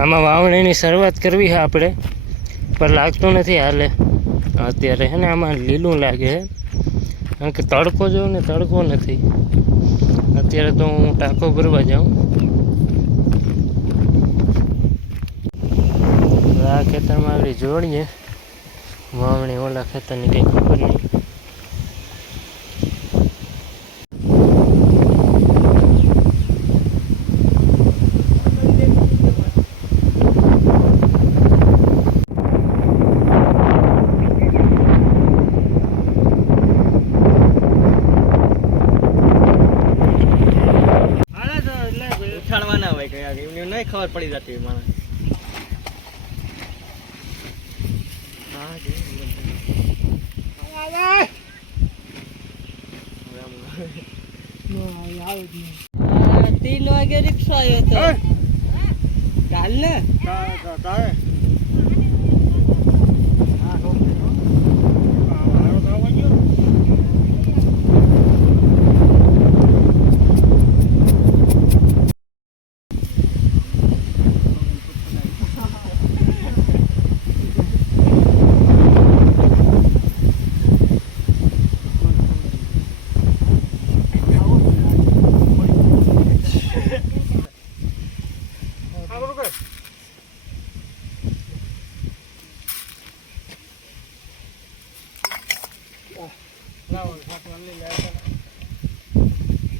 આમાં વાવણીની શરૂઆત કરવી છે આપણે, પણ લાગતું નથી હાલે અત્યારે છે ને. આમાં લીલું લાગે છે કારણ કે તડકો જોઉં ને તડકો નથી અત્યારે. તો હું ટાંકો ભરવા જાઉં. આ ખેતરમાં આવી જોડીએ વાવણી, ઓલા ખેતરની કંઈ ખબર નહીં. ઉછાળવાના હોય કઈ એમને નહીં ખબર પડી જતી મને. तीन वागे रिक्शा આવ્યો તો ચાલ ને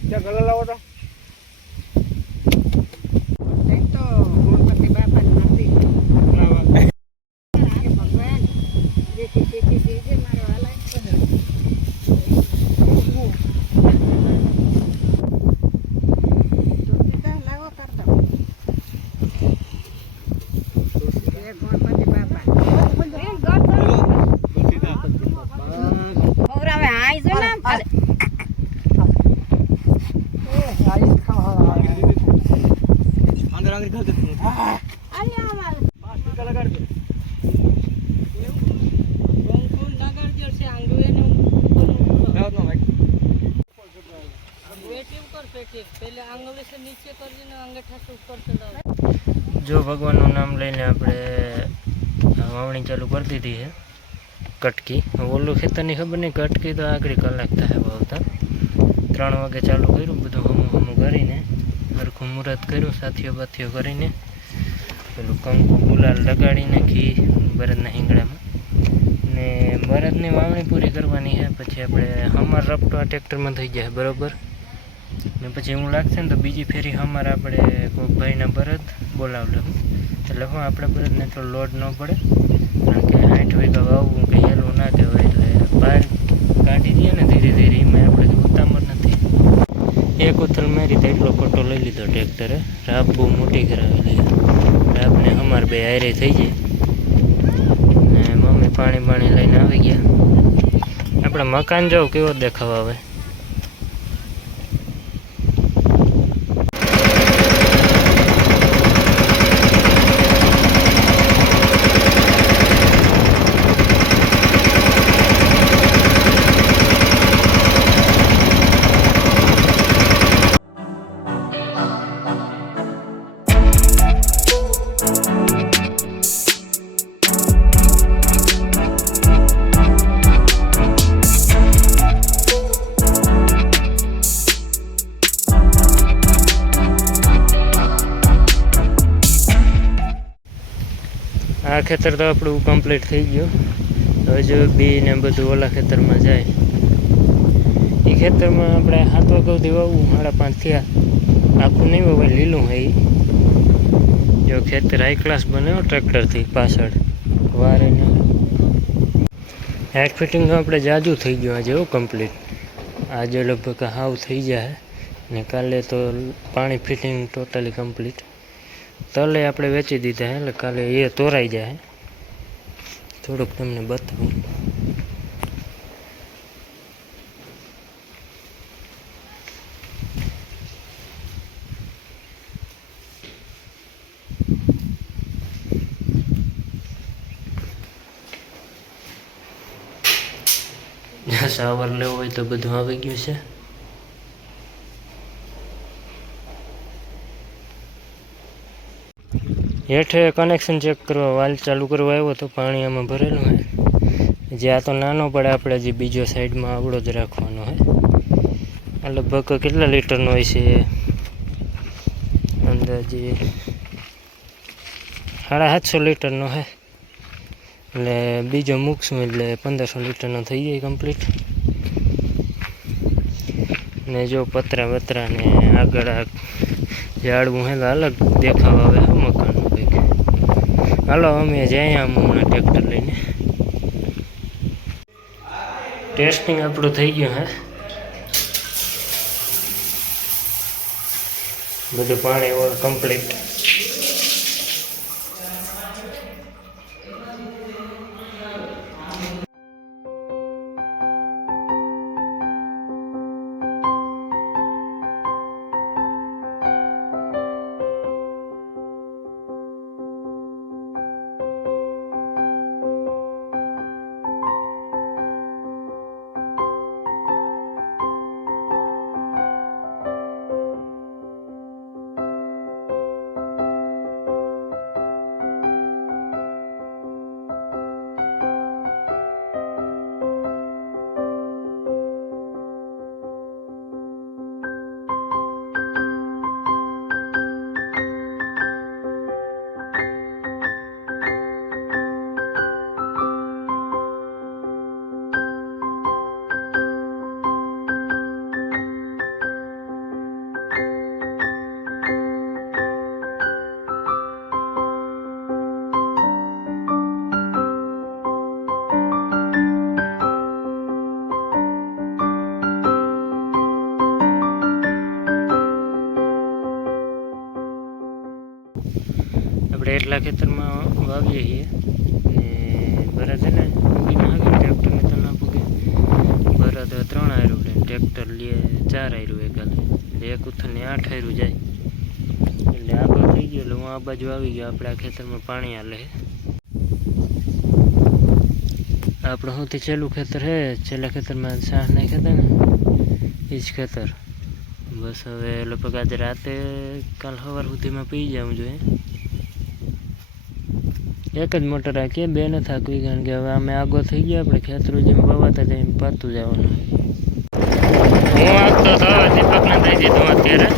क्या गला लाओ तो જો ભગવાનનું નામ લઈને આપણે વાવણી ચાલુ કરી દીધી છે. કટકી ઓલું ખેતરની ખબર નહીં, કટકી તો આગળ કલાક થાય વાવતા. 3 વાગે ચાલુ કર્યું બધું હમું કરીને, સરખું મુહૂર્ત કર્યું, સાથીઓ બાથીઓ કરીને, પેલું કંકુ ગુલાલ લગાડીને ઘી બળદના હિંગડામાં ને બળદની વાવણી પૂરી કરવાની છે. પછી આપણે હમાર રપટો આ ટ્રેક્ટરમાં થઈ જાય બરાબર ને. પછી એવું લાગશે ને તો બીજી ફેરી હમાર આપણે કોઈ ભાઈના બળદ બોલાવલે હું, એટલે હું આપણે બળદને એટલો લોડ ન પડે. કારણ કે 60 વીઘા વાવવું કંઈ હેલું ના કહેવાય, એટલે બહાર કાઢી દઈએ ને ધીરે ધીરે. એમાં આપણે ઉતામર નથી. એક ઉથલ મારી તો એટલો કોટો લઈ લીધો ટ્રેક્ટરે. રાબ બહુ મોટી કરાવેલી, રાબને હમાર બે હારે થઈ જાય. ને મમ્મી પાણી લઈને આવી ગયા. આપણે મકાન જોઉં કેવો દેખાવ આવે. આ ખેતર તો આપણું કમ્પ્લીટ થઈ ગયું. હવે જો બી ને બધું ઓલા ખેતરમાં જાય. એ ખેતરમાં આપણે 7 વાગ્યાથી વાવવું, 5:30 થયા. આખું નહીં વાવે, લીલું હોય. જો ખેતર હાઈ ક્લાસ બને ટ્રેક્ટરથી પાછળ વારે ને. હેડ ફિટિંગ આપણે જાજુ થઈ ગયું આજે કમ્પ્લીટ. આજે લગભગ હાવ થઈ જાય ને. કાલે તો પાણી ફિટિંગ ટોટલી કમ્પ્લીટ. તલે આપણે વેચી દીધા એટલે કાલે એ તોરાઈ જાય. થોડુંક તમને બતાવું. શાવર લેવો હોય તો બધું આવી ગયું છે. હેઠે કનેક્શન ચેક કરવા વાલ ચાલુ કરવા આવ્યો તો પાણી આમાં ભરેલું હે. જે આ તો નાનો પડે, આપણે જે બીજો સાઈડમાં આવડો જ રાખવાનો હે. આ લગભગ કેટલા લીટરનો હોય છે? અંદાજે 750 લીટરનો હે. એટલે બીજો મૂકશું એટલે 1500 લીટરનો થઈ જાય કમ્પ્લીટ. ને જો પતરા બતરા ને આગળ ઝાડવું હે તો અલગ દેખાવ આવે હે મકાનનું કંઈક. હાલો અમે જઈએ આમ હમણાં ટ્રેક્ટર લઈને. ટેસ્ટિંગ આપણું થઈ ગયું હે. બધું પાણી ઓર કમ્પ્લીટ. આપણે એટલા ખેતરમાં વાવીએ છીએ ને ભરત છે ને પૂગી ના આગળ ટ્રેક્ટરને તો ના પૂગે. ભરત 3 આયરું લે, ટ્રેક્ટર લે 4 આયરું એકાલે, એટલે એક ઉથલને 8 આયરું જાય. એટલે આગળ થઈ ગયો એટલે હું આ બાજુ આવી ગયો. આપણે આ ખેતરમાં પાણી હાલે. આપણું સૌથી છેલ્લું ખેતર છે. છેલ્લા ખેતરમાં સાસ નાખ્યા હતા ને એ જ ખેતર. બસ હવે લગભગ આજે રાતે કાલ સવાર સુધીમાં પી જવું જોઈએ. એક જ મોટર રાખીએ, 2 નથી હાંકવી, કારણ કે હવે અમે આગો થઈ ગયા. આપણે ખેતરો જેમ વાવાતા જાય એમ પાતું જવાનું. હું આગતો હતો, દીપકને દઈ દીધું અત્યારે.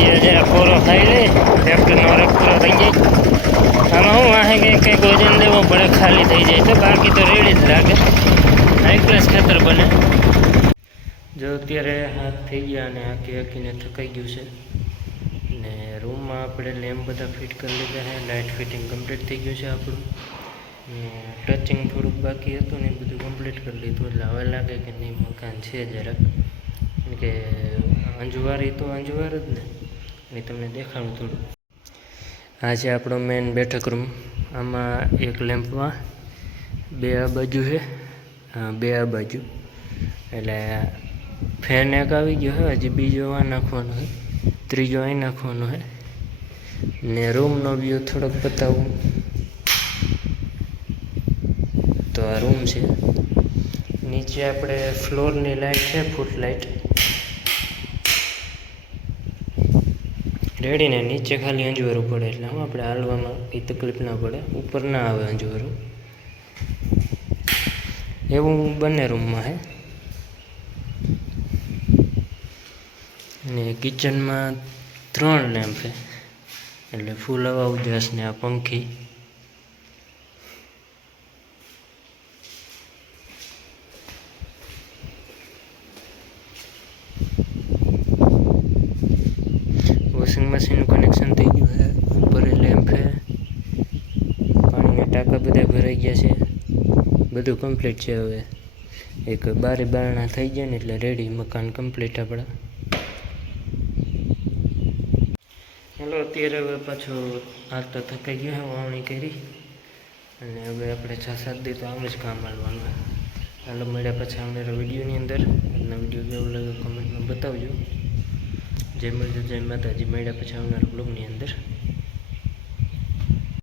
એ જરા કોરો ખાઈ લે, ટ્રેક્ટરનો રખ પૂરો થઈ જાય. આમાં હું વાહે કંઈક વજન દેવો પડે, ખાલી થઈ જાય તો, બાકી તો રેડી જ લાગે. હાઈ ક્લાસ ખેતર બને. જો અત્યારે હાથ થઈ ગયા અને હાંકી હાંકીને થકાઈ ગયું છે. ને રૂમમાં આપણે લેમ્પ બધા ફિટ કરી લીધા છે. લાઇટ ફિટિંગ કમ્પ્લીટ થઈ ગયું છે આપણું. ટચિંગ થોડુંક બાકી હતું ને એ બધું કમ્પ્લીટ કરી લીધું. એટલે હવે લાગે કે નહીં મકાન છે જરાક, કે અંજવારી તો અંજવાર જ ને. એ તમને દેખાડું થોડું. આ છે આપણો મેઇન બેઠક રૂમ. આમાં એક લેમ્પમાં 2 આ બાજુ છે, 2 આ બાજુ. એટલે ફેન એક આવી ગયો છે, હજી બીજો આ નાખવાનો છે, ત્રીજો અહીં નાખવાનો છે. ને રૂમનો વ્યૂ થોડોક બતાવું તો આ રૂમ છે. નીચે આપણે ફ્લોરની લાઇટ છે, ફૂટ લાઇટ રેડી. ને નીચે ખાલી અંજવારું પડે એટલે હું આપણે હાલવામાં એ તકલીફ ના પડે, ઉપર ના આવે અંજવારું. એવું બંને રૂમમાં છે. ને કિચનમાં 3 લેમ્પ છે, એટલે ફૂલ હવા ઉજાસ ને આ પંખી. વોશિંગ મશીનનું કનેક્શન થઈ ગયું છે. ઉપર લેમ્પ છે, પાણીના ટાંકા બધા ભરાઈ ગયા છે, બધું કમ્પ્લીટ છે. હવે એક બારી બારણા થઈ જાય ને એટલે રેડી, મકાન કમ્પ્લીટ આપણા. ચાલો અત્યારે હવે પાછો હાથ તો થકાઈ ગયો છે, વાવણી કરી. અને હવે આપણે 6-7 દી તો આમ જ કામ હાલવાનું. હાલો મળ્યા પછી આવનારા વિડીયોની અંદર. આજનો વિડીયો કેવો લાગ્યો કમેન્ટમાં બતાવજો. જય મળજો, જય માતાજી. મળ્યા પછી આવનારા બ્લોગની અંદર.